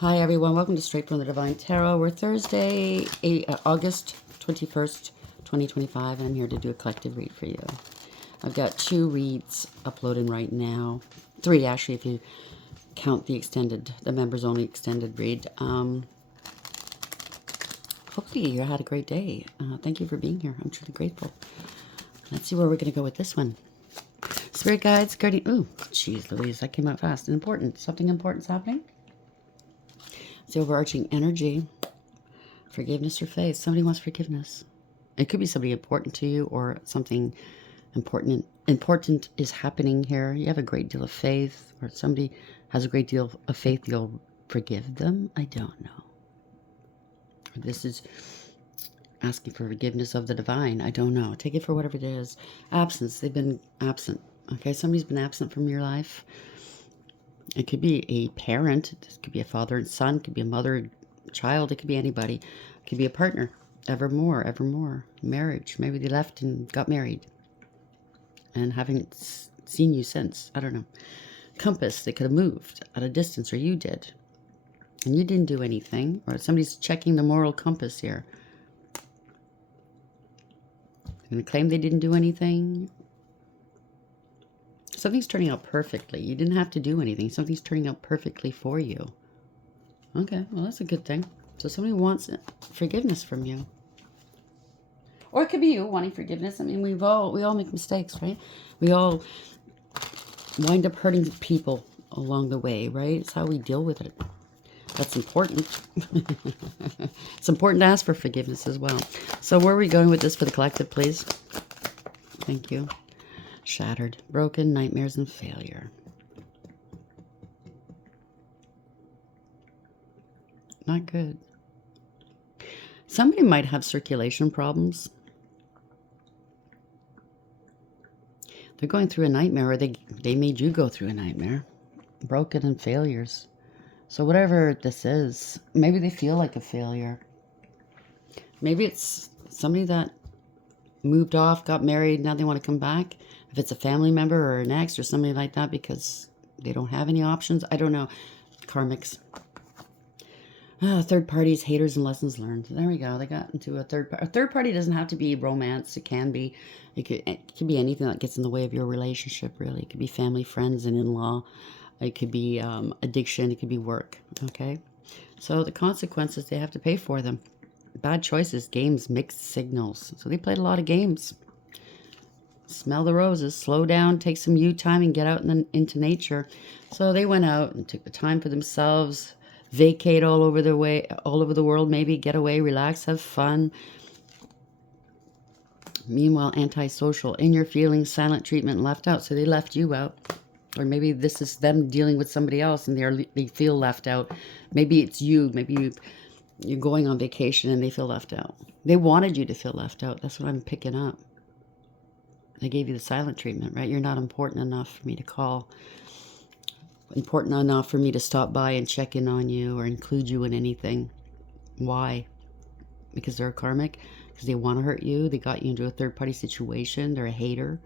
Hi everyone, welcome to Straight from the Divine Tarot. We're Thursday, August 21st, 2025, and I'm here to do a collective read for you. I've got 2 reads uploading right now. 3 actually if you count the members only extended read. Hopefully you had a great day. Thank you for being here. I'm truly grateful. Let's see where we're going to go with this one. Spirit guides, guardian. Ooh, jeez Louise, that came out fast. Important. Something important's happening. The overarching energy, forgiveness or faith. Somebody wants forgiveness. It could be somebody important to you, or something important is happening here. You have a great deal of faith, or somebody has a great deal of faith you'll forgive them. I don't know. This is asking for forgiveness of the divine. I don't know. Take it for whatever it is. Absence. They've been absent. Okay, somebody's been absent from your life. It could be a parent. It could be a father and son. It could be a mother and child. It could be anybody. It could be a partner. Evermore. Marriage. Maybe they left and got married and haven't seen you since. I don't know. Compass. They could have moved at a distance, or you did. And you didn't do anything. Or somebody's checking the moral compass here. They're going to claim they didn't do anything. Something's turning out perfectly. You didn't have to do anything. Something's turning out perfectly for you. Okay, well, that's a good thing. So somebody wants forgiveness from you. Or it could be you wanting forgiveness. I mean, we all make mistakes, right? We all wind up hurting people along the way, right? It's how we deal with it. That's important. It's important to ask for forgiveness as well. So where are we going with this for the collective, please? Thank you. Shattered, broken, nightmares, and failure. Not good. Somebody might have circulation problems. They're going through a nightmare, or they made you go through a nightmare. Broken and failures. So whatever this is, maybe they feel like a failure. Maybe it's somebody that moved off, got married, now they want to come back. If it's a family member or an ex or somebody like that because they don't have any options. I don't know. Karmics. Third parties, haters, and lessons learned. There we go. They got into a third party. A third party doesn't have to be romance. It can be. It could be anything that gets in the way of your relationship, really. It could be family, friends, and in-law. It could be addiction. It could be work. Okay? So the consequences, they have to pay for them. Bad choices, games, mixed signals. So they played a lot of games. Smell the roses, slow down, take some you time, and get out into nature. So they went out and took the time for themselves, vacate all over the world, maybe get away, relax, have fun. Meanwhile, antisocial, in your feelings, silent treatment, left out. So they left you out. Or maybe this is them dealing with somebody else and they feel left out. Maybe it's you. Maybe you're going on vacation and they feel left out. They wanted you to feel left out. That's what I'm picking up. They gave you the silent treatment, right? You're not important enough for me to call. Important enough for me to stop by and check in on you or include you in anything. Why? Because they're a karmic? Because they want to hurt you? They got you into a third-party situation? They're a hater?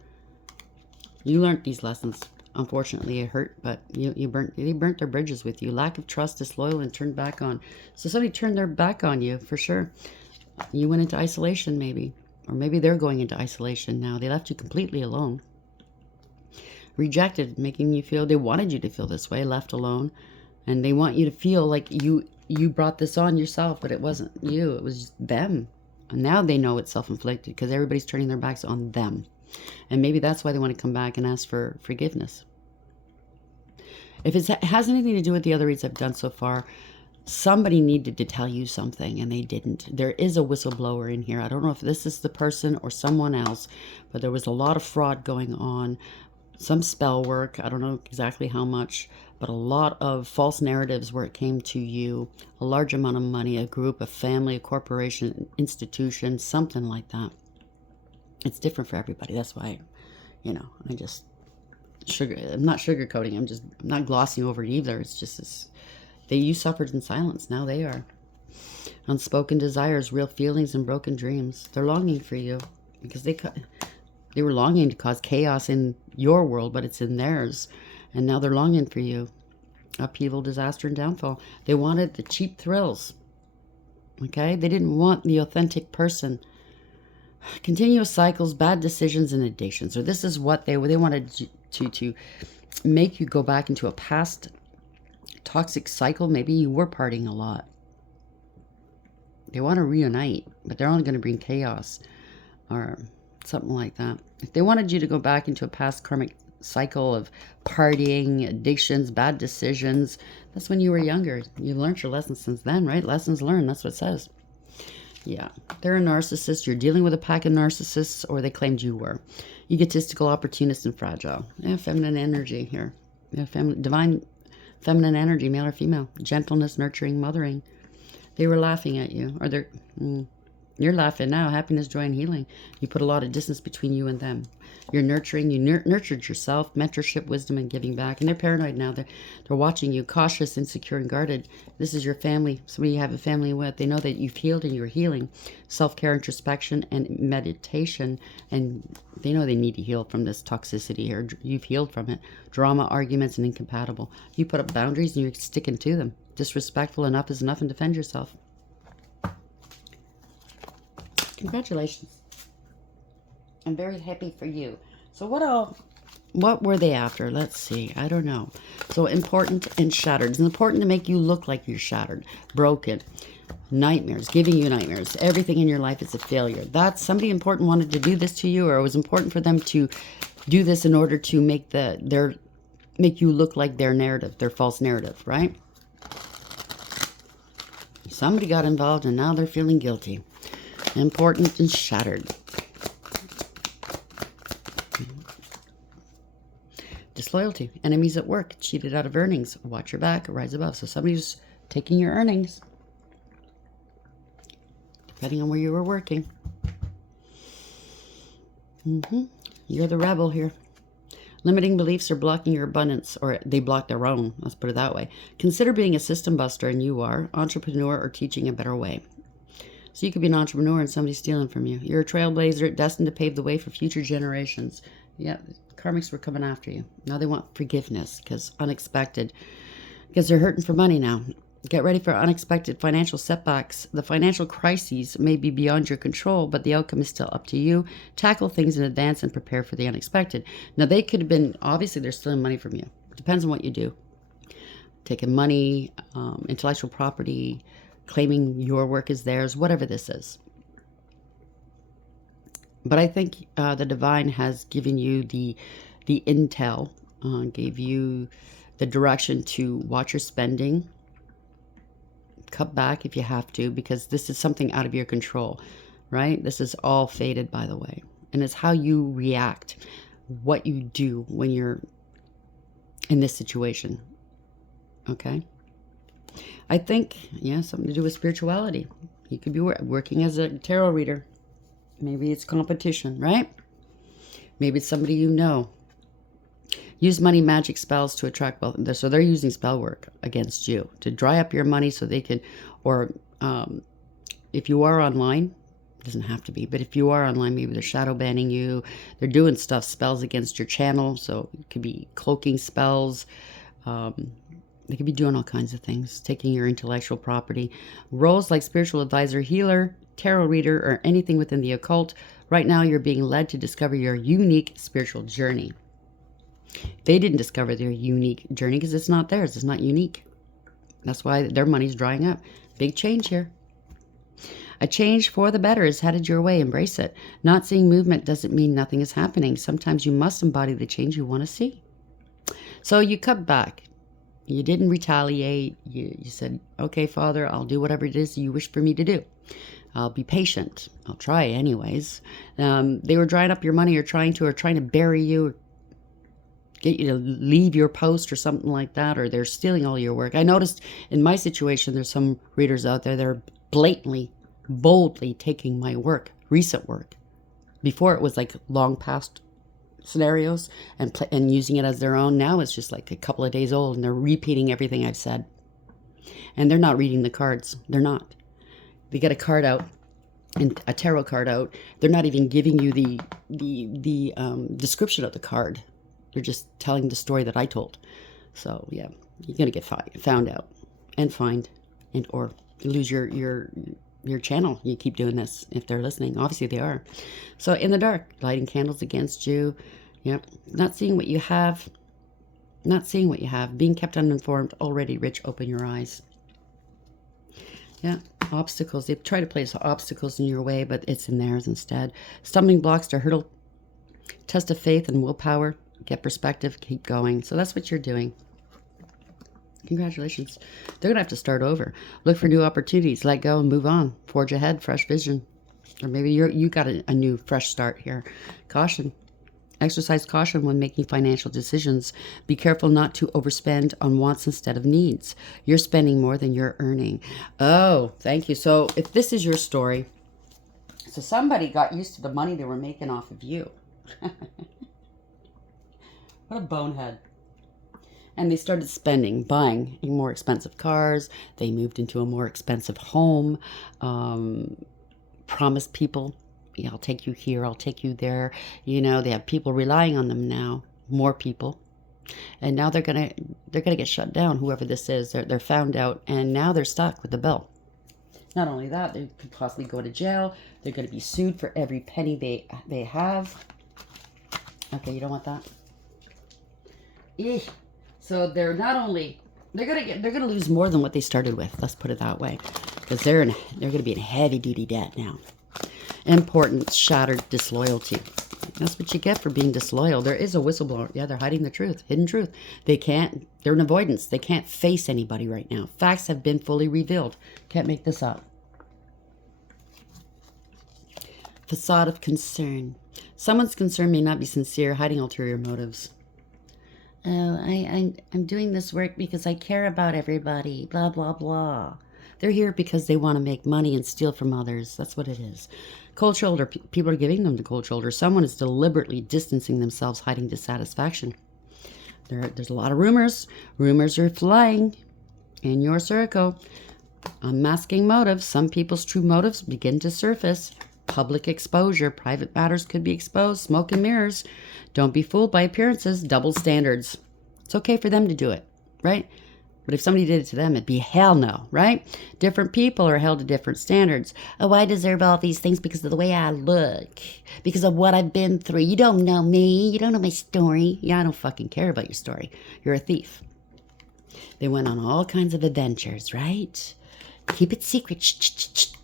You learned these lessons. Unfortunately, it hurt, but they burnt their bridges with you. Lack of trust, disloyal, and turned back on. So somebody turned their back on you, for sure. You went into isolation, maybe. Or maybe they're going into isolation now. They left you completely alone. Rejected, making you feel, they wanted you to feel this way, left alone. And they want you to feel like you brought this on yourself, but it wasn't you, it was them. And now they know it's self-inflicted because everybody's turning their backs on them. And maybe that's why they want to come back and ask for forgiveness. If it has anything to do with the other reads I've done so far, somebody needed to tell you something and they didn't. There is a whistleblower in here. I don't know if this is the person or someone else, but there was a lot of fraud going on. Some spell work. I don't know exactly how much, but a lot of false narratives where it came to you. A large amount of money, a group, a family, a corporation, an institution, something like that. It's different for everybody. That's why, I'm not sugarcoating. I'm not glossing over it either. It's just this. You suffered in silence. Now they are. Unspoken desires, real feelings, and broken dreams. They're longing for you because they were longing to cause chaos in your world, but it's in theirs. And now they're longing for you. Upheaval, disaster, and downfall. They wanted the cheap thrills. Okay? They didn't want the authentic person. Continuous cycles, bad decisions, and addictions. So this is what they wanted to make you go back into a past toxic cycle. Maybe you were partying a lot. They want to reunite, but they're only going to bring chaos or something like that. If they wanted you to go back into a past karmic cycle of partying, addictions, bad decisions, that's when you were younger. You learned your lessons since then, right? Lessons learned, that's what it says. Yeah, they're a narcissist. You're dealing with a pack of narcissists, or they claimed you were. Egotistical, opportunist, and fragile. Yeah, feminine energy here. Yeah, divine feminine energy, male or female. Gentleness, nurturing, mothering. They were laughing at you, or you're laughing now. Happiness, joy, and healing. You put a lot of distance between you and them. You're nurturing. You nurtured yourself. Mentorship, wisdom, and giving back. And they're paranoid now. They're watching you. Cautious, insecure, and guarded. This is your family. Somebody you have a family with. They know that you've healed and you're healing. Self-care, introspection, and meditation. And they know they need to heal from this toxicity here. You've healed from it. Drama, arguments, and incompatible. You put up boundaries and you're sticking to them. Disrespectful, enough is enough, and defend yourself. Congratulations. I'm very happy for you. So what were they after? Let's see. I don't know. So important and shattered. It's important to make you look like you're shattered, broken, nightmares, giving you nightmares. Everything in your life is a failure. That's somebody important wanted to do this to you, or it was important for them to do this in order to make make you look like their narrative, their false narrative, right? Somebody got involved and now they're feeling guilty. Important and shattered. Disloyalty. Enemies at work. Cheated out of earnings. Watch your back. Rise above. So somebody's taking your earnings. Depending on where you were working. You're the rebel here. Limiting beliefs are blocking your abundance, or they block their own. Let's put it that way. Consider being a system buster, and you are. Entrepreneur, or teaching a better way. So you could be an entrepreneur and somebody's stealing from you. You're a trailblazer, destined to pave the way for future generations. Yeah, karmics were coming after you. Now they want forgiveness, because unexpected. Because they're hurting for money now. Get ready for unexpected financial setbacks. The financial crises may be beyond your control, but the outcome is still up to you. Tackle things in advance and prepare for the unexpected. Now, they could have been, obviously, they're stealing money from you. Depends on what you do. Taking money, intellectual property, claiming your work is theirs, whatever this is. But I think the divine has given you the intel, gave you the direction to watch your spending. Cut back if you have to, because this is something out of your control, right? This is all fated, by the way. And it's how you react, what you do when you're in this situation. Okay? I think, yeah, something to do with spirituality. You could be working as a tarot reader. Maybe it's competition, right? Maybe it's somebody you know. Use money magic spells to attract wealth. So they're using spell work against you to dry up your money so they can, or if you are online, it doesn't have to be, but if you are online, maybe they're shadow banning you. They're doing spells against your channel. So it could be cloaking spells. They could be doing all kinds of things, taking your intellectual property. Roles like spiritual advisor, healer, tarot reader, or anything within the occult. Right now, you're being led to discover your unique spiritual journey. They didn't discover their unique journey because it's not theirs. It's not unique. That's why their money's drying up. Big change here. A change for the better is headed your way. Embrace it. Not seeing movement doesn't mean nothing is happening. Sometimes you must embody the change you want to see. So you cut back. You didn't retaliate. You said, okay, Father, I'll do whatever it is you wish for me to do. I'll be patient. I'll try anyways. They were drying up your money or trying to bury you, get you to leave your post or something like that, or they're stealing all your work. I noticed in my situation, there's some readers out there that are blatantly, boldly taking my work, recent work. Before it was like long past scenarios and using it as their own. Now it's just like a couple of days old and they're repeating everything I've said. And they're not reading the cards. They're not. They get a card out, and a tarot card out. They're not even giving you the description of the card. They're just telling the story that I told. So, yeah. You're going to get found out and fined, and or lose your channel. You keep doing this if they're listening. Obviously they are. So in the dark, lighting candles against you. Yep. Not seeing what you have. Not seeing what you have. Being kept uninformed. Already rich. Open your eyes. Yeah. Obstacles. They try to place obstacles in your way, but it's in theirs instead. Stumbling blocks to hurdle. Test of faith and willpower. Get perspective. Keep going. So that's what you're doing. Congratulations. They're going to have to start over. Look for new opportunities. Let go and move on. Forge ahead. Fresh vision. Or maybe you got a new fresh start here. Caution. Exercise caution when making financial decisions. Be careful not to overspend on wants instead of needs. You're spending more than you're earning. Oh, thank you. So if this is your story, so somebody got used to the money they were making off of you. What a bonehead. And they started spending, buying more expensive cars. They moved into a more expensive home. Promised people, yeah, I'll take you here, I'll take you there. You know, they have people relying on them now, more people. And now they're gonna get shut down, whoever this is. They're found out, and now they're stuck with the bill. Not only that, they could possibly go to jail. They're gonna be sued for every penny they have. Okay, you don't want that? Eesh. So they're gonna lose more than what they started with. Let's put it that way, because they're gonna be in heavy duty debt now. Important, shattered disloyalty. That's what you get for being disloyal. There is a whistleblower. Yeah, they're hiding the truth, hidden truth. They're in avoidance. They can't face anybody right now. Facts have been fully revealed. Can't make this up. Facade of concern. Someone's concern may not be sincere, hiding ulterior motives. Oh, I'm doing this work because I care about everybody, blah, blah, blah. They're here because they want to make money and steal from others. That's what it is. Cold shoulder. People are giving them the cold shoulder. Someone is deliberately distancing themselves, hiding dissatisfaction. There's a lot of rumors. Rumors are flying in your circle. Unmasking motives. Some people's true motives begin to surface. Public exposure. Private matters could be exposed. Smoke and mirrors. Don't be fooled by appearances. Double standards. It's okay for them to do it, right? But if somebody did it to them, it'd be hell no, right? Different people are held to different standards. Oh, I deserve all these things because of the way I look, because of what I've been through. You don't know me. You don't know my story. Yeah, I don't fucking care about your story. You're a thief. They went on all kinds of adventures, right? Keep it secret.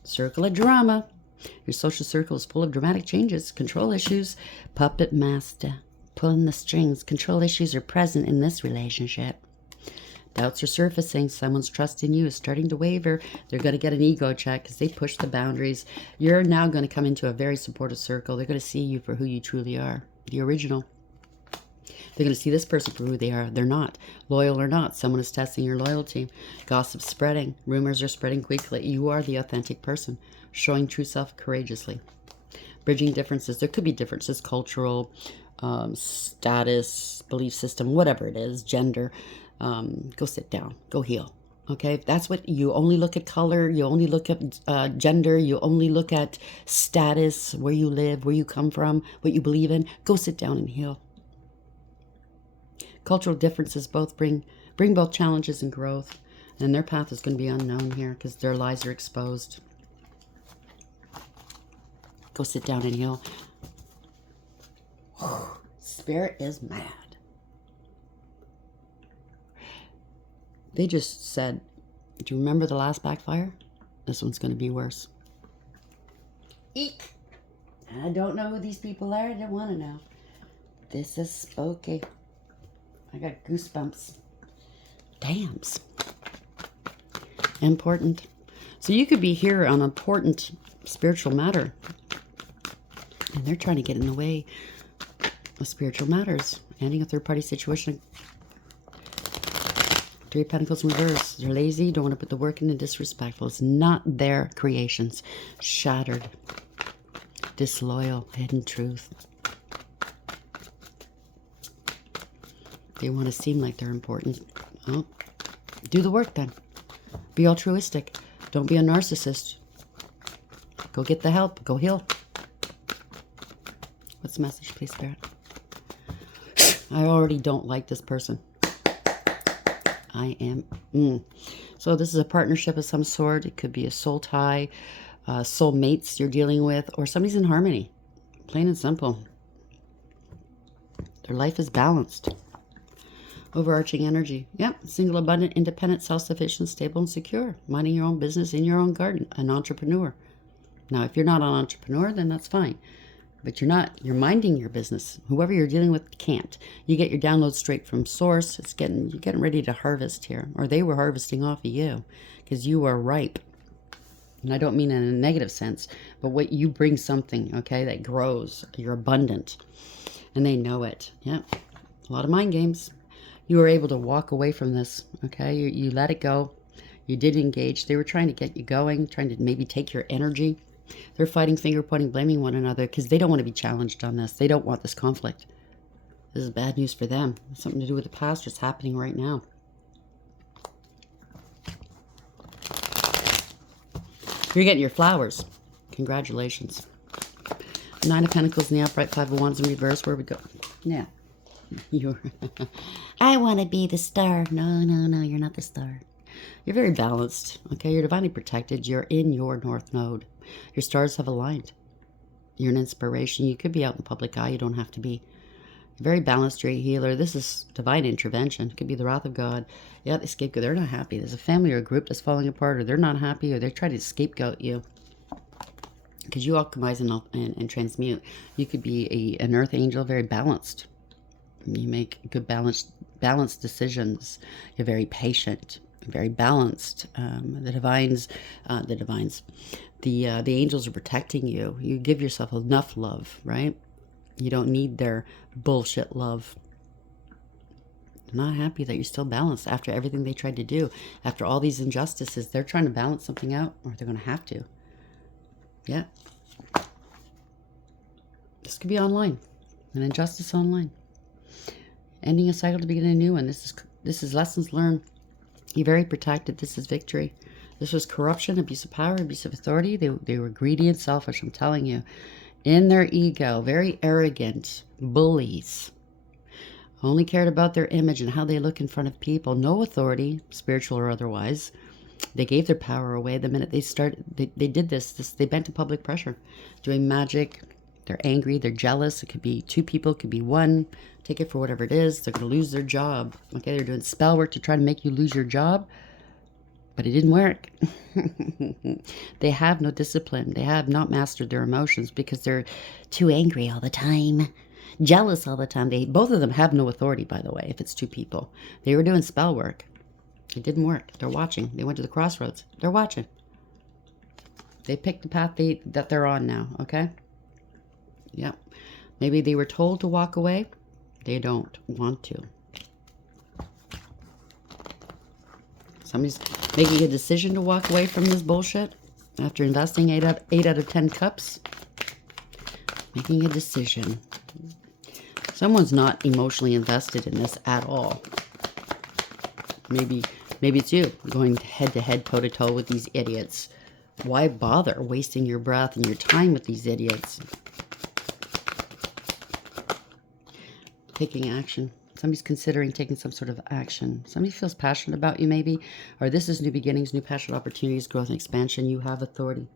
Circle of drama. Your social circle is full of dramatic changes, control issues, puppet master, pulling the strings. Control issues are present in this relationship. Doubts are surfacing. Someone's trust in you is starting to waver. They're going to get an ego check because they push the boundaries. You're now going to come into a very supportive circle. They're going to see you for who you truly are, the original. They're going to see this person for who they are. They're not. Loyal or not, someone is testing your loyalty. Gossip spreading. Rumors are spreading quickly. You are the authentic person, showing true self courageously. Bridging differences. There could be differences, cultural, status, belief system, whatever it is, gender. Go sit down. Go heal. Okay? If that's what you only look at color, you only look at gender, you only look at status, where you live, where you come from, what you believe in, go sit down and heal. Cultural differences both bring both challenges and growth, and their path is going to be unknown here because their lies are exposed. Go sit down and heal. Spirit is mad. They just said, do you remember the last backfire? This one's going to be worse. Eek. I don't know who these people are. I don't want to know. This is spooky. I got goosebumps. Dams. Important. So you could be here on an important spiritual matter. And they're trying to get in the way of spiritual matters. Ending a third-party situation. Three of Pentacles in reverse. They're lazy, don't want to put the work in, and disrespectful. It's not their creations. Shattered. Disloyal. Hidden truth. They want to seem like they're important. Oh, do the work then. Be altruistic. Don't be a narcissist. Go get the help. Go heal. What's the message, please, Spirit? I already don't like this person. I am. So this is a partnership of some sort. It could be a soul tie, soul mates you're dealing with, or somebody's in harmony. Plain and simple. Their life is balanced. Overarching energy. Yep. Single, abundant, independent, self-sufficient, stable, and secure. Minding your own business in your own garden. An entrepreneur. Now, if you're not an entrepreneur, then that's fine. But you're not. You're minding your business. Whoever you're dealing with can't. You get your downloads straight from source. You're getting ready to harvest here. Or they were harvesting off of you. Because you are ripe. And I don't mean in a negative sense. But what you bring something, okay, that grows. You're abundant. And they know it. Yep. A lot of mind games. You were able to walk away from this, okay? You let it go. You did engage. They were trying to get you going, trying to maybe take your energy. They're fighting, finger pointing, blaming one another because they don't want to be challenged on this. They don't want this conflict. This is bad news for them. It's something to do with the past. It's happening right now. You're getting your flowers. Congratulations. 9 of Pentacles in the upright, 5 of Wands in reverse. Where we go? Yeah. I want to be the star. No, you're not the star. You're very balanced, okay? You're divinely protected. You're in your north node. Your stars have aligned. You're an inspiration. You could be out in the public eye. You don't have to be. You're very balanced. You're a healer. This is divine intervention. It could be the wrath of God. Yeah, the scapegoat. They're not happy. There's a family or a group that's falling apart, or they're not happy, or they're trying to scapegoat you. Because you alchemize and transmute. You could be an earth angel, very balanced. You make good balanced decisions. You're very patient, very balanced. The angels are protecting you. You give yourself enough love, right? You don't need their bullshit love. They're not happy that you're still balanced after everything they tried to do. After all these injustices, they're trying to balance something out, or they're going to have to. Yeah. This could be online. An injustice online. Ending a cycle to begin a new one. This is lessons learned. You're very protected. This is victory. This was corruption, abuse of power, abuse of authority. They were greedy and selfish, I'm telling you. In their ego, very arrogant, bullies. Only cared about their image and how they look in front of people. No authority, spiritual or otherwise. They gave their power away the minute they started. They did this. They bent to public pressure. Doing magic. They're angry. They're jealous. It could be 2 people. It could be 1. Take it for whatever it is. They're going to lose their job. Okay, they're doing spell work to try to make you lose your job. But it didn't work. They have no discipline. They have not mastered their emotions because they're too angry all the time. Jealous all the time. Both of them have no authority, by the way, if it's 2 people. They were doing spell work. It didn't work. They're watching. They went to the crossroads. They're watching. They picked the path that they're on now, okay? Yep. Maybe they were told to walk away. They don't want to. Somebody's making a decision to walk away from this bullshit after investing 8 out of 10 cups. Making a decision. Someone's not emotionally invested in this at all. Maybe it's you going head to head, toe to toe with these idiots. Why bother wasting your breath and your time with these idiots? Taking action. Somebody's considering taking some sort of action. Somebody feels passionate about you maybe. Or this is new beginnings, new passion, opportunities, growth, and expansion. You have authority.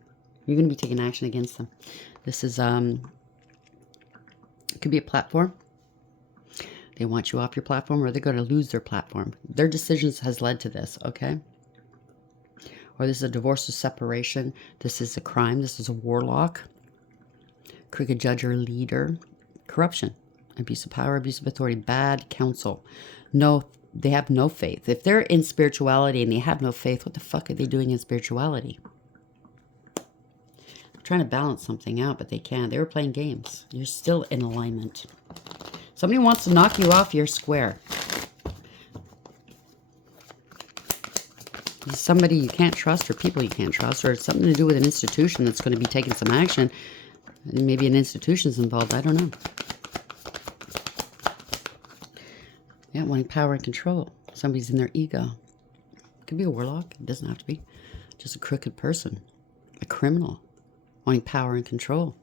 You're going to be taking action against them. This is, it could be a platform. They want you off your platform, or they're going to lose their platform. Their decisions has led to this, okay? Or this is a divorce or separation. This is a crime. This is a warlock. Crooked judge or leader. Corruption. Abuse of power, abuse of authority, bad counsel. No, they have no faith. If they're in spirituality and they have no faith, what the fuck are they doing in spirituality? They're trying to balance something out, but they can't. They were playing games. You're still in alignment. Somebody wants to knock you off your square. Somebody you can't trust, or people you can't trust, or it's something to do with an institution that's going to be taking some action. Maybe an institution's involved. I don't know. Yeah, wanting power and control. Somebody's in their ego. It could be a warlock. It doesn't have to be. Just a crooked person. A criminal. Wanting power and control.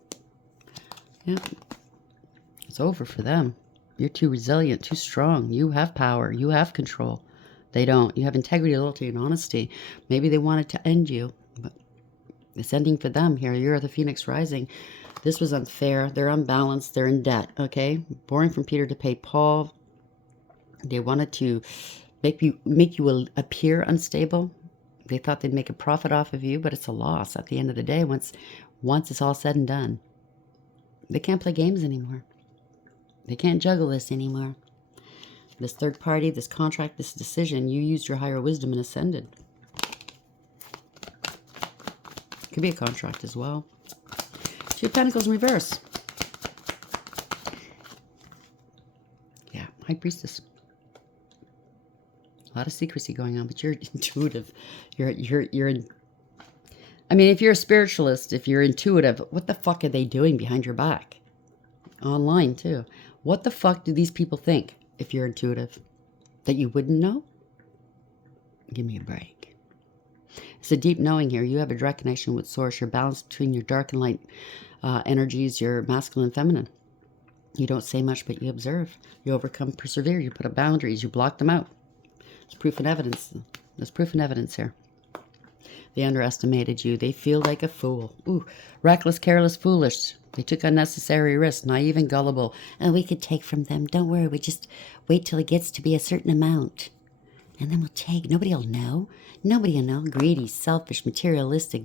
Yeah. It's over for them. You're too resilient, too strong. You have power. You have control. They don't. You have integrity, loyalty, and honesty. Maybe they wanted to end you, but it's ending for them here. You're the Phoenix rising. This was unfair. They're unbalanced. They're in debt, okay? Borrowing from Peter to pay Paul. They wanted to make you appear unstable. They thought they'd make a profit off of you, but it's a loss at the end of the day once it's all said and done. They can't play games anymore. They can't juggle this anymore. This third party, this contract, this decision, you used your higher wisdom and ascended. Could be a contract as well. Two of Pentacles in reverse. Yeah, High Priestess. A lot of secrecy going on, but you're intuitive. You're in. I mean, if you're a spiritualist, if you're intuitive, what the fuck are they doing behind your back? Online too. What the fuck do these people think if you're intuitive? That you wouldn't know? Give me a break. It's a deep knowing here. You have a direct connection with Source. You're balanced between your dark and light energies, your masculine and feminine. You don't say much, but you observe. You overcome, persevere. You put up boundaries. You block them out. There's proof and evidence. There's proof and evidence here. They underestimated you. They feel like a fool. Ooh, reckless, careless, foolish. They took unnecessary risks, naive and gullible. And we could take from them. Don't worry, we just wait till it gets to be a certain amount. And then we'll take. Nobody will know. Nobody will know. Greedy, selfish, materialistic,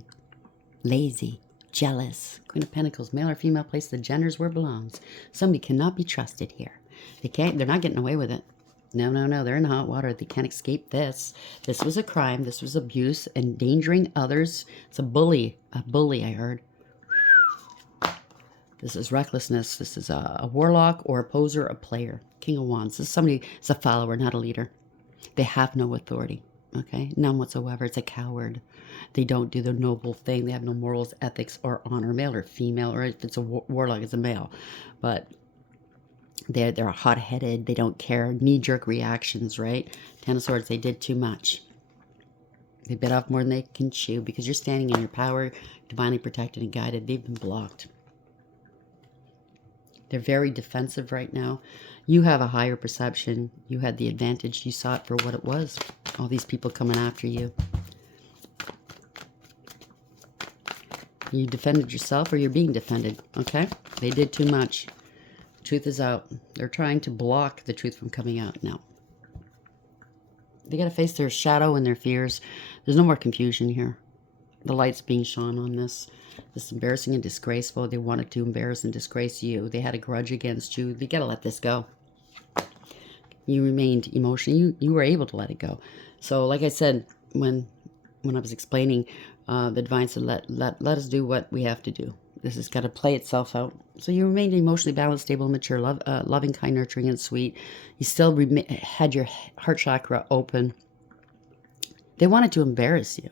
lazy, jealous. Queen of Pentacles, male or female, place the genders where it belongs. Somebody cannot be trusted here. They're not getting away with it. No, no, no. They're in hot water. They can't escape this. This was a crime. This was abuse, endangering others. It's a bully. A bully, I heard. This is recklessness. This is a warlock or a poser, a player. King of Wands. This is somebody, it's a follower, not a leader. They have no authority. Okay? None whatsoever. It's a coward. They don't do the noble thing. They have no morals, ethics, or honor. Male or female, or if it's a warlock, it's a male. But they're hot-headed. They don't care. Knee-jerk reactions, right? Ten of Swords, they did too much. They bit off more than they can chew because you're standing in your power, divinely protected and guided. They've been blocked. They're very defensive right now. You have a higher perception. You had the advantage. You saw it for what it was. All these people coming after you. You defended yourself or you're being defended, okay? They did too much. Truth is out. They're trying to block the truth from coming out now. They got to face their shadow and their fears. There's no more confusion here. The light's being shone on this. This is embarrassing and disgraceful. They wanted to embarrass and disgrace you. They had a grudge against you. They got to let this go. You remained emotional. You were able to let it go. So like I said, when I was explaining, the divine said, let us do what we have to do. This has got to play itself out. So you remained emotionally balanced, stable, mature, loving, kind, nurturing, and sweet. You still had your heart chakra open. They wanted to embarrass you.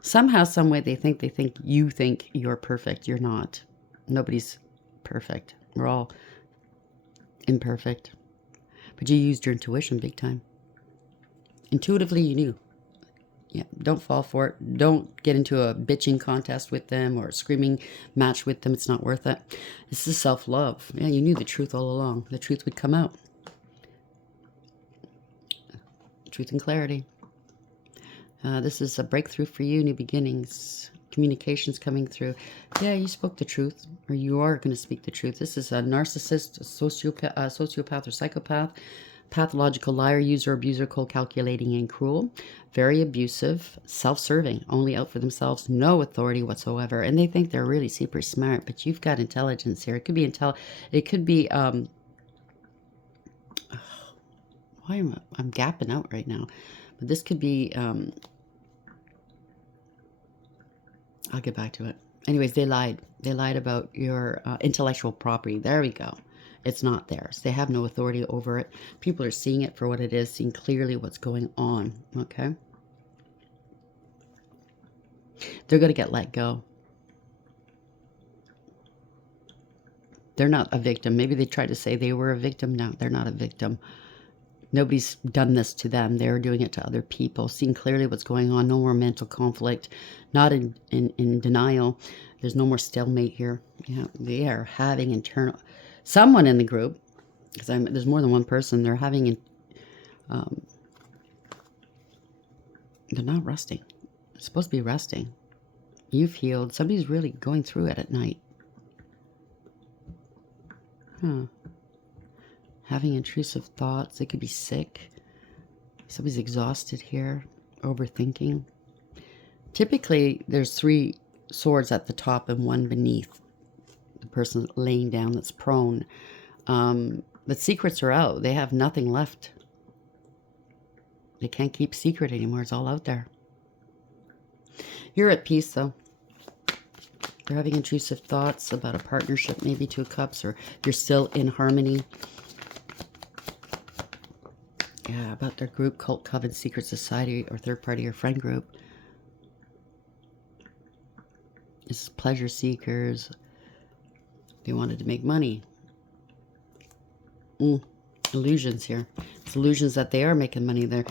Somehow, some way, they think you think you're perfect. You're not. Nobody's perfect. We're all imperfect. But you used your intuition big time. Intuitively, you knew. Yeah, don't fall for it. Don't get into a bitching contest with them or a screaming match with them. It's not worth it. This is self-love. Yeah, you knew the truth all along. The truth would come out. Truth and clarity. This is a breakthrough for you, new beginnings, communications coming through. Yeah, you spoke the truth, or you are going to speak the truth. This is a narcissist, a sociopath or psychopath, pathological liar, user, abuser, cold, calculating, and cruel. Very abusive, self-serving, only out for themselves, no authority whatsoever. And they think they're really super smart, but you've got intelligence here. It could be it could be why am I'm gapping out right now? But this could be I'll get back to it. Anyways, they lied. They lied about your intellectual property. There we go. It's not theirs. They have no authority over it. People are seeing it for what it is, seeing clearly what's going on. Okay? They're going to get let go. They're not a victim. Maybe they tried to say they were a victim. No, they're not a victim. Nobody's done this to them. They're doing it to other people, seeing clearly what's going on. No more mental conflict, not in denial. There's no more stalemate here. Yeah, they are having internal... Someone in the group, because there's more than one person, they're having They're not resting. It's supposed to be resting. You've healed. Somebody's really going through it at night. Having intrusive thoughts. They could be sick. Somebody's exhausted here. Overthinking. Typically, there's 3 swords at the top and 1 beneath. The person laying down that's prone. But secrets are out. They have nothing left. They can't keep secret anymore. It's all out there. You're at peace, though. You're having intrusive thoughts about a partnership, maybe 2 of Cups, or you're still in harmony. Yeah, about their group, cult, coven, secret society, or third party or friend group. It's pleasure seekers. They wanted to make money. Illusions here. It's illusions that they are making money. They're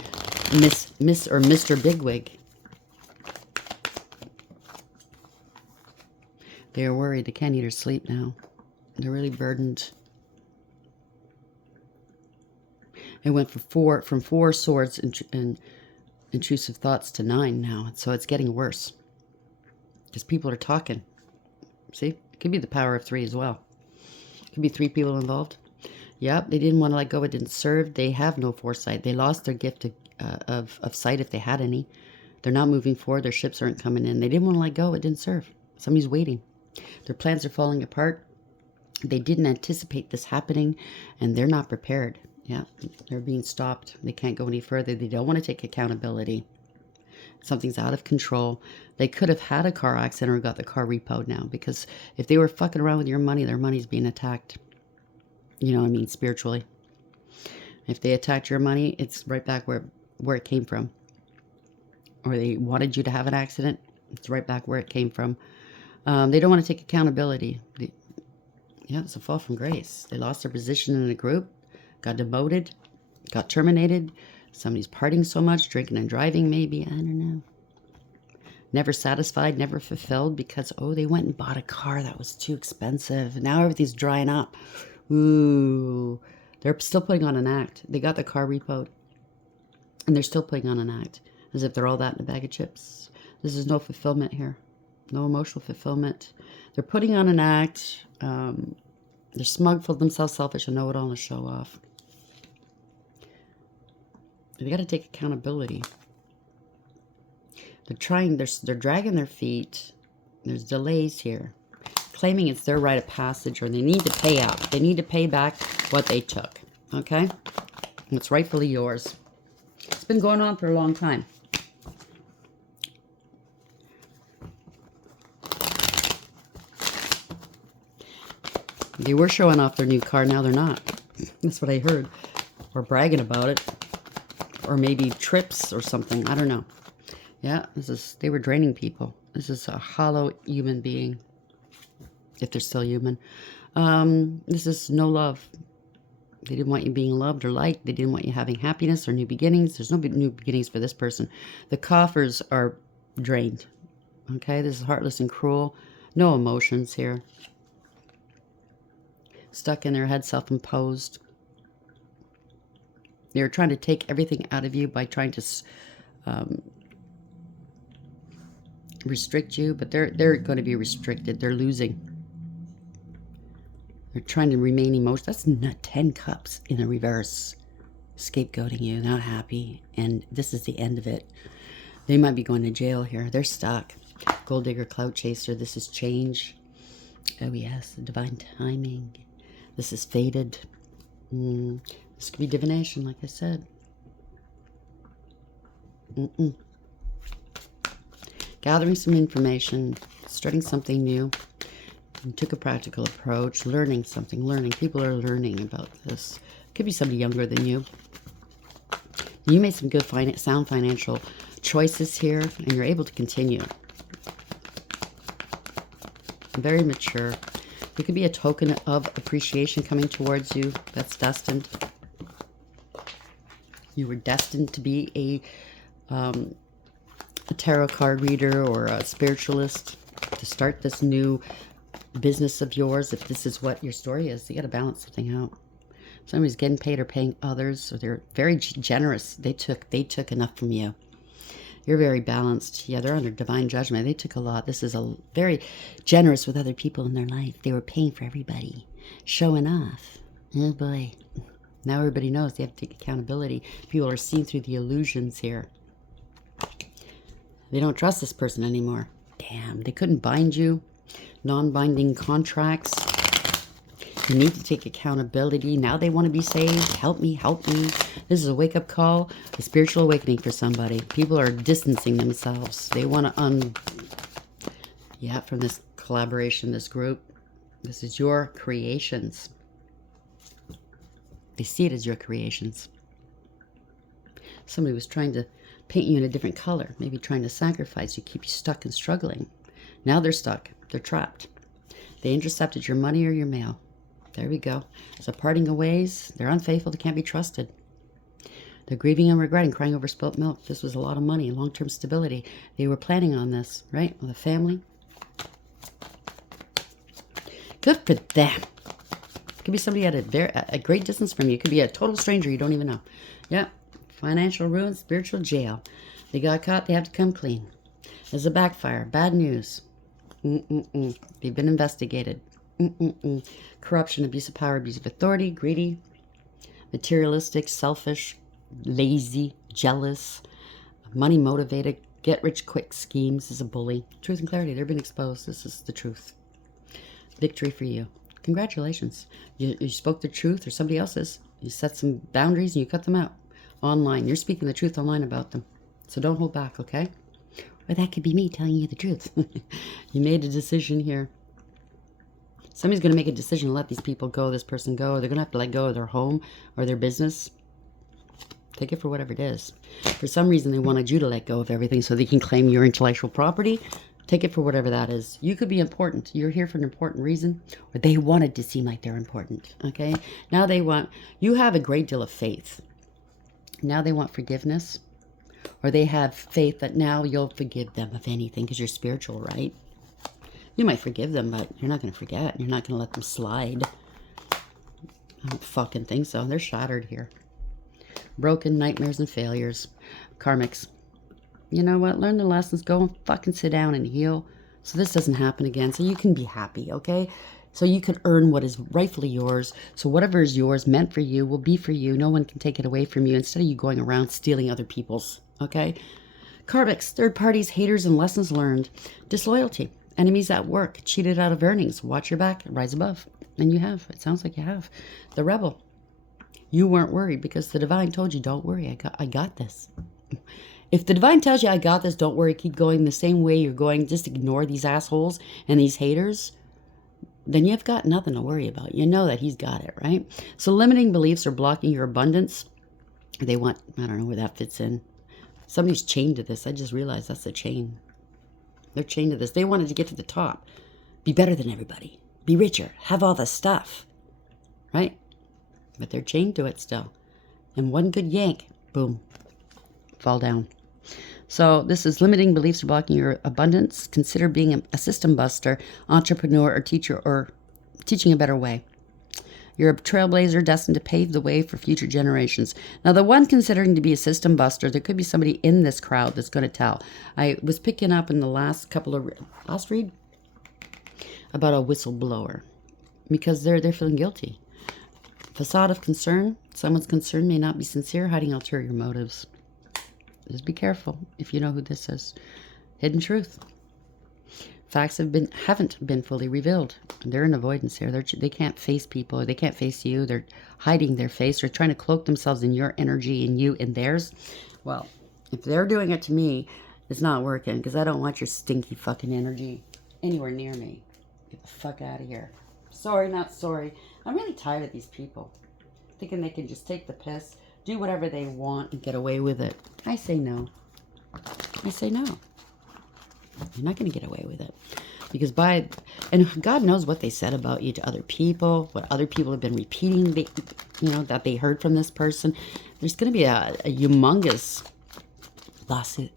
Miss or Mr. Bigwig. They are worried. They can't eat or sleep now. They're really burdened. It went from 4 swords and intrusive thoughts to 9 now. So it's getting worse. Because people are talking. See? It could be the power of 3 as well. It could be 3 people involved. Yep, they didn't want to let go. It didn't serve. They have no foresight. They lost their gift of sight if they had any. They're not moving forward. Their ships aren't coming in. They didn't want to let go. It didn't serve. Somebody's waiting. Their plans are falling apart. They didn't anticipate this happening, and they're not prepared. Yeah, they're being stopped. They can't go any further. They don't want to take accountability. Something's out of control. They could have had a car accident or got the car repoed now, because if they were fucking around with your money, their money's being attacked. You know what I mean, spiritually. If they attacked your money, it's right back where it came from. Or they wanted you to have an accident, it's right back where it came from. They don't want to take accountability. Yeah, it's a fall from grace. They lost their position in the group, got demoted, got terminated. Somebody's partying so much, drinking and driving maybe, I don't know. Never satisfied, never fulfilled because, they went and bought a car that was too expensive. Now everything's drying up. Ooh, they're still putting on an act. They got the car repoed, and they're still putting on an act, as if they're all that in a bag of chips. This is no fulfillment here, no emotional fulfillment. They're putting on an act. They're smug, full of themselves, selfish, and know-it-all, and show off. They got to take accountability. They're dragging their feet. There's delays here. Claiming it's their rite of passage, or they need to pay up. They need to pay back what they took. Okay? And it's rightfully yours. It's been going on for a long time. They were showing off their new car, now they're not. That's what I heard. Or bragging about it. Or maybe trips or something. I don't know. Yeah, they were draining people. This is a hollow human being. If they're still human. This is no love. They didn't want you being loved or liked. They didn't want you having happiness or new beginnings. There's no new beginnings for this person. The coffers are drained. Okay, this is heartless and cruel. No emotions here. Stuck in their head, self-imposed. They're trying to take everything out of you by trying to restrict you, but they're going to be restricted. They're losing. They're trying to remain emotional. That's not 10 cups in the reverse. Scapegoating you, not happy, and this is the end of it. They might be going to jail here. They're stuck. Gold digger, clout chaser. This is change. Oh yes, divine timing. This is fated. This could be divination, like I said. Gathering some information, starting something new. And took a practical approach, learning something, People are learning about this. Could be somebody younger than you. You made some good, sound financial choices here, and you're able to continue. Very mature. There could be a token of appreciation coming towards you that's destined. You were destined to be a tarot card reader or a spiritualist, to start this new business of yours. If this is what your story is, you got to balance something out. Somebody's getting paid or paying others, or they're very generous. They took enough from you. You're very balanced. Yeah, they're under divine judgment. They took a lot. This is a very generous with other people in their life. They were paying for everybody. Showing off. Oh boy. Now everybody knows they have to take accountability. People are seeing through the illusions here. They don't trust this person anymore. Damn, they couldn't bind you. Non-binding contracts. You need to take accountability. Now they want to be saved. Help me, help me. This is a wake-up call, a spiritual awakening for somebody. People are distancing themselves. They want to from this collaboration, this group. This is your creations. They see it as your creations. Somebody was trying to paint you in a different color, maybe trying to sacrifice you, keep you stuck and struggling. Now they're stuck. They're trapped. They intercepted your money or your mail. There we go. So parting of ways. They're unfaithful. They can't be trusted. They're grieving and regretting, crying over spilt milk. This was a lot of money, long-term stability. They were planning on this, right? With a family. Good for them. Could be somebody at a great distance from you. Could be a total stranger you don't even know. Yeah. Financial ruin, spiritual jail. They got caught. They have to come clean. There's a backfire. Bad news. They've been investigated. Corruption, abuse of power, abuse of authority, greedy, materialistic, selfish, lazy, jealous, money motivated, get rich quick schemes. Is a bully. Truth and clarity. They've been exposed. This is the truth. Victory for you. Congratulations. You spoke the truth, or somebody else's. You set some boundaries and you cut them out. Online. You're speaking the truth online about them. So don't hold back, okay? Or that could be me telling you the truth. You made a decision here. Somebody's going to make a decision to let these people go, this person go, or they're going to have to let go of their home or their business. Take it for whatever it is. For some reason, they wanted you to let go of everything so they can claim your intellectual property. Take it for whatever that is. You could be important. You're here for an important reason, or they wanted to seem like they're important, okay? Now they want, you have a great deal of faith. Now they want forgiveness, or they have faith that now you'll forgive them of anything because you're spiritual, right? You might forgive them, but you're not going to forget. You're not going to let them slide. I don't fucking think so. They're shattered here. Broken, nightmares, and failures. Karmics. You know what? Learn the lessons. Go and fucking sit down and heal so this doesn't happen again. So you can be happy, okay? So you can earn what is rightfully yours. So whatever is yours, meant for you, will be for you. No one can take it away from you instead of you going around stealing other people's, okay? Karmics, third parties, haters, and lessons learned. Disloyalty. Enemies at work, cheated out of earnings. Watch your back, rise above. And you have. It sounds like you have. The rebel. You weren't worried because the divine told you, don't worry, I got this. If the divine tells you, I got this, don't worry, keep going the same way you're going, just ignore these assholes and these haters, then you've got nothing to worry about. You know that he's got it, right? So limiting beliefs are blocking your abundance. They want, I don't know where that fits in. Somebody's chained to this. I just realized that's a chain. They're chained to this. They wanted to get to the top. Be better than everybody. Be richer. Have all the stuff. Right? But they're chained to it still. And one good yank, boom, fall down. So this is limiting beliefs are blocking your abundance. Consider being a system buster, entrepreneur, or teacher, or teaching a better way. You're a trailblazer destined to pave the way for future generations. Now, the one considering to be a system buster, there could be somebody in this crowd that's going to tell. I was picking up in the last read about a whistleblower because they're feeling guilty. Facade of concern. Someone's concern may not be sincere, hiding ulterior motives. Just be careful if you know who this is. Hidden truth. Facts haven't been fully revealed. They're in avoidance here. They can't face people. They can't face you. They're hiding their face. They're trying to cloak themselves in your energy and you in theirs. Well, if they're doing it to me, it's not working because I don't want your stinky fucking energy anywhere near me. Get the fuck out of here. Sorry, not sorry. I'm really tired of these people thinking they can just take the piss, do whatever they want, and get away with it. I say no. I say no. You're not going to get away with it. Because and God knows what they said about you to other people, what other people have been repeating, that they heard from this person. There's going to be a humongous lawsuit.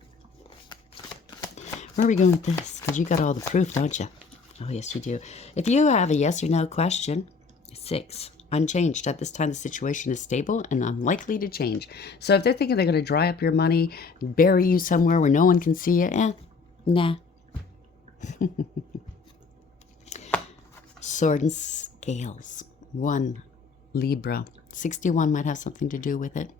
Where are we going with this? Because you got all the proof, don't you? Oh, yes, you do. If you have a yes or no question, 6. unchanged. At this time, the situation is stable and unlikely to change. So if they're thinking they're going to dry up your money, bury you somewhere where no one can see you, nah. Sword and Scales. 1, Libra. 61 might have something to do with it.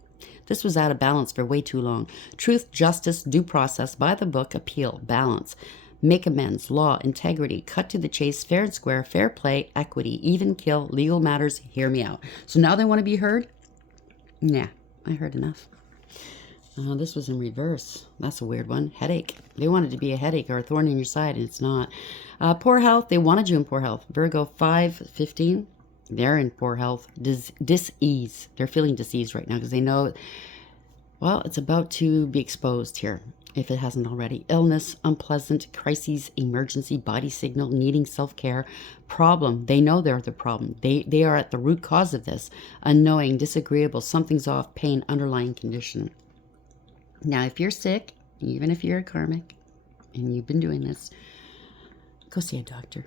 This was out of balance for way too long. Truth, justice, due process, by the book, appeal, balance. Make amends, law, integrity, cut to the chase, fair and square, fair play, equity, even kill, legal matters, hear me out. So now they want to be heard? Nah, I heard enough. This was in reverse. That's a weird one. Headache. They wanted to be a headache or a thorn in your side, and it's not. Poor health. They wanted you in poor health. Virgo 5/15. They're in poor health. Dis-ease. They're feeling disease right now because they know, well, it's about to be exposed here, if it hasn't already. Illness, unpleasant, crises, emergency, body signal, needing self-care, problem. They know they're the problem. They are at the root cause of this. Unknowing, disagreeable, something's off, pain, underlying condition. Now, if you're sick, even if you're a karmic, and you've been doing this, go see a doctor.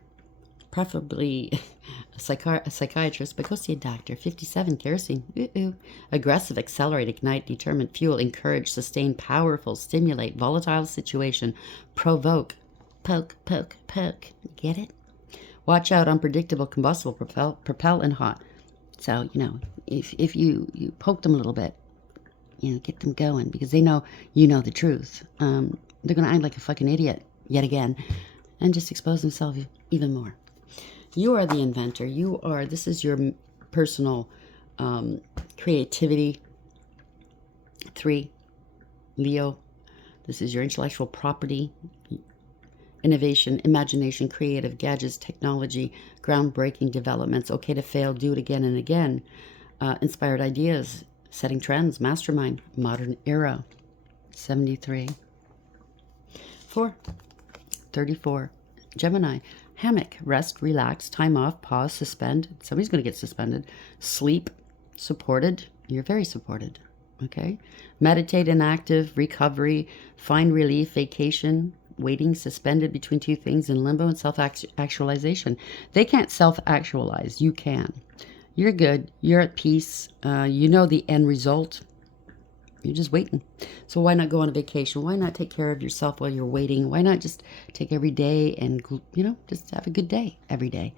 Preferably a psychiatrist, but go see a doctor. 57, kerosene. Ooh. Aggressive, accelerate, ignite, determine, fuel, encourage, sustain, powerful, stimulate, volatile situation, provoke, poke, poke, poke. Get it? Watch out, unpredictable, combustible, propel, and hot. So, if you poke them a little bit, get them going, because they know you know the truth. They're going to act like a fucking idiot yet again and just expose themselves even more. You are the inventor. This is your personal creativity. 3, Leo. This is your intellectual property, innovation, imagination, creative, gadgets, technology, groundbreaking developments, okay to fail, do it again and again, inspired ideas, setting trends, mastermind, modern era. 73. 4, 34. Gemini. Hammock, rest, relax, time off, pause, suspend. Somebody's going to get suspended. Sleep, supported. You're very supported. Okay. Meditate, inactive, recovery, find relief, vacation, waiting, suspended between two things, in limbo, and self-actualization. They can't self-actualize. You can. You're good. You're at peace. You know the end result. You're just waiting. So why not go on a vacation? Why not take care of yourself while you're waiting? Why not just take every day and, just have a good day every day?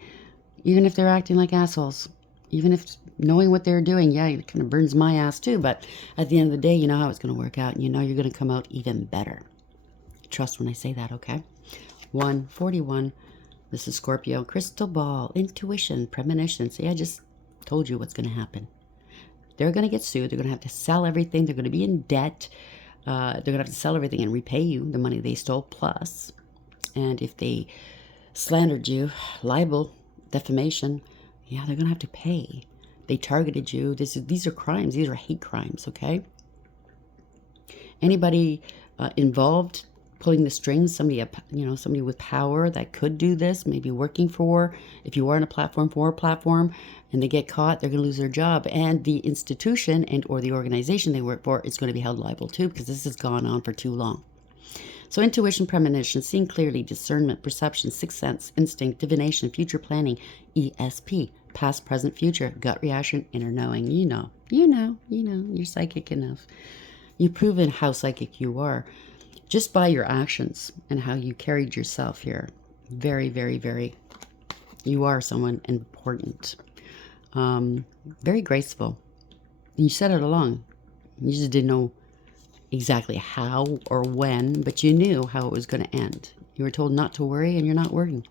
Even if they're acting like assholes. Even if knowing what they're doing, it kind of burns my ass too. But at the end of the day, you know how it's going to work out. And you know you're going to come out even better. Trust when I say that, okay? 141. This is Scorpio. Crystal ball, intuition, premonition. See, I just told you what's going to happen. They're going to get sued. They're going to have to sell everything. They're going to be in debt. They're going to have to sell everything and repay you the money they stole plus. And if they slandered you, libel, defamation, they're going to have to pay. They targeted you. These are crimes. These are hate crimes, okay? Anybody involved, pulling the strings, somebody with power that could do this, maybe working for, if you are on a platform, for a platform, and they get caught, they're going to lose their job. And the institution and or the organization they work for is going to be held liable too, because this has gone on for too long. So intuition, premonition, seeing clearly, discernment, perception, sixth sense, instinct, divination, future planning, ESP, past, present, future, gut reaction, inner knowing. You're psychic enough. You've proven how psychic you are just by your actions and how you carried yourself here. Very, very, very, you are someone important. Very graceful. You said it along. You just didn't know exactly how or when, but you knew how it was going to end. You were told not to worry, and you're not worrying.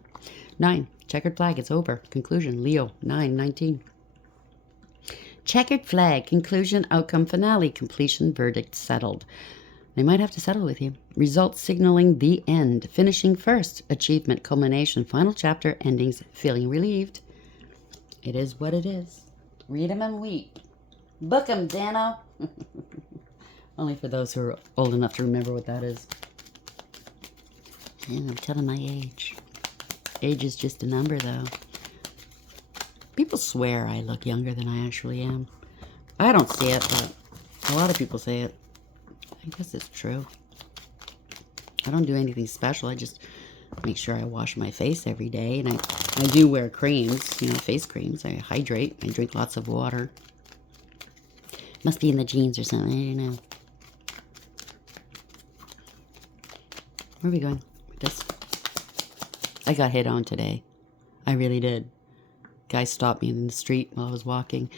9, checkered flag, it's over. Conclusion, Leo, 9/19. Checkered flag, conclusion, outcome, finale, completion, verdict, settled. They might have to settle with you. Results signaling the end. Finishing first. Achievement, culmination, final chapter, endings, feeling relieved. It is what it is. Read them and weep. Book them, Dano. Only for those who are old enough to remember what that is. And I'm telling my age. Age is just a number, though. People swear I look younger than I actually am. I don't see it, but a lot of people say it. I guess it's true. I don't do anything special. I just Make sure I wash my face every day. And I do wear creams, you know, face creams. I hydrate. I drink lots of water. Must be in the genes or something. I don't know. Where are we going with this? I got hit on today. I really did. Guy stopped me in the street while I was walking.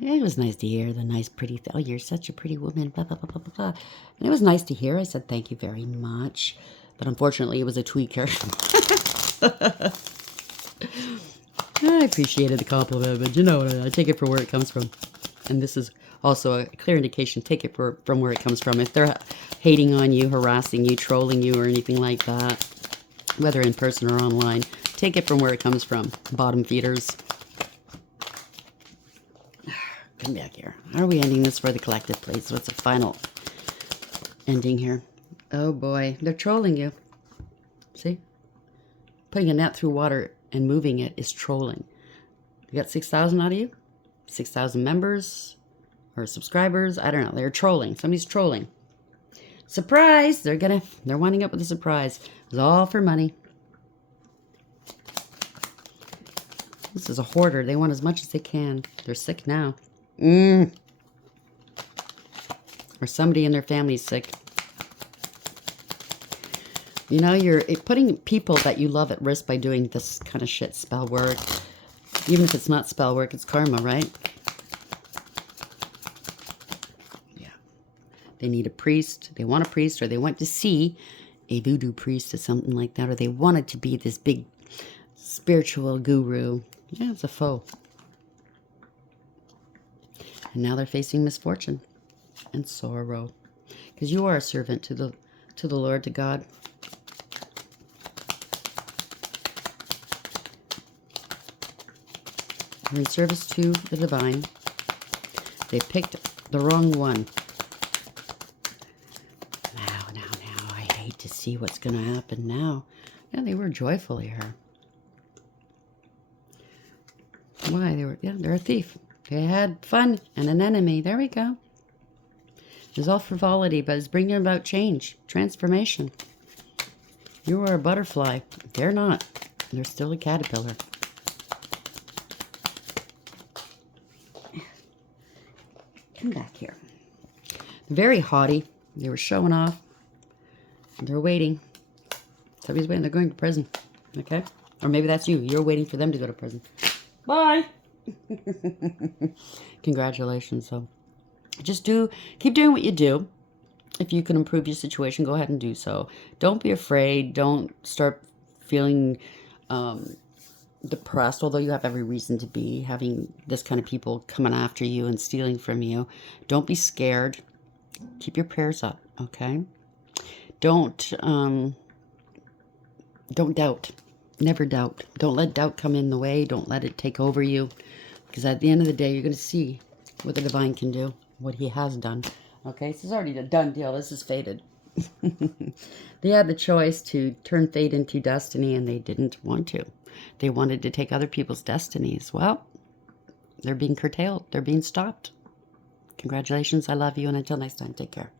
It was nice to hear the nice, pretty, oh, you're such a pretty woman, blah, blah, blah, blah, blah, blah. And it was nice to hear. I said, thank you very much. But unfortunately, it was a tweaker. I appreciated the compliment, but you know what? I take it for where it comes from. And this is also a clear indication. Take it from where it comes from. If they're hating on you, harassing you, trolling you, or anything like that, whether in person or online, take it from where it comes from. Bottom feeders. Come back here. How are we ending this for the collective, please? What's the final ending here? Oh boy, they're trolling you. See? Putting a net through water and moving it is trolling. You got 6,000 out of you? 6,000 members or subscribers? I don't know. They're trolling. Somebody's trolling. Surprise! They're winding up with a surprise. It was all for money. This is a hoarder. They want as much as they can. They're sick now. Or somebody in their family's sick. You know, you're putting people that you love at risk by doing this kind of shit, spell work. Even if it's not spell work, it's karma, right? Yeah. They need a priest. They want a priest, or they want to see a voodoo priest or something like that, or they wanted to be this big spiritual guru. Yeah, it's a foe. And now they're facing misfortune and sorrow. Because you are a servant to the Lord, to God. You're in service to the divine. They picked the wrong one. Now, I hate to see what's going to happen now. Yeah, they were joyful here. Why? They're a thief. They had fun and an enemy. There we go. It's all frivolity, but it's bringing about change, transformation. You are a butterfly. They're not. They're still a caterpillar. Come back here. They're very haughty. They were showing off. They're waiting. Somebody's waiting. They're going to prison. Okay? Or maybe that's you. You're waiting for them to go to prison. Bye. Congratulations. So just keep doing what you do. If you can improve your situation, go ahead and do so. Don't be afraid. Don't start feeling depressed, although you have every reason to be, having this kind of people coming after you and stealing from you. Don't be scared. Keep your prayers up, okay? Don't doubt. Never doubt. Don't let doubt come in the way. Don't let it take over you. Because at the end of the day, you're going to see what the divine can do, what he has done. Okay, this is already a done deal. This is fated. They had the choice to turn fate into destiny, and they didn't want to. They wanted to take other people's destinies. Well, they're being curtailed. They're being stopped. Congratulations. I love you. And until next time, take care.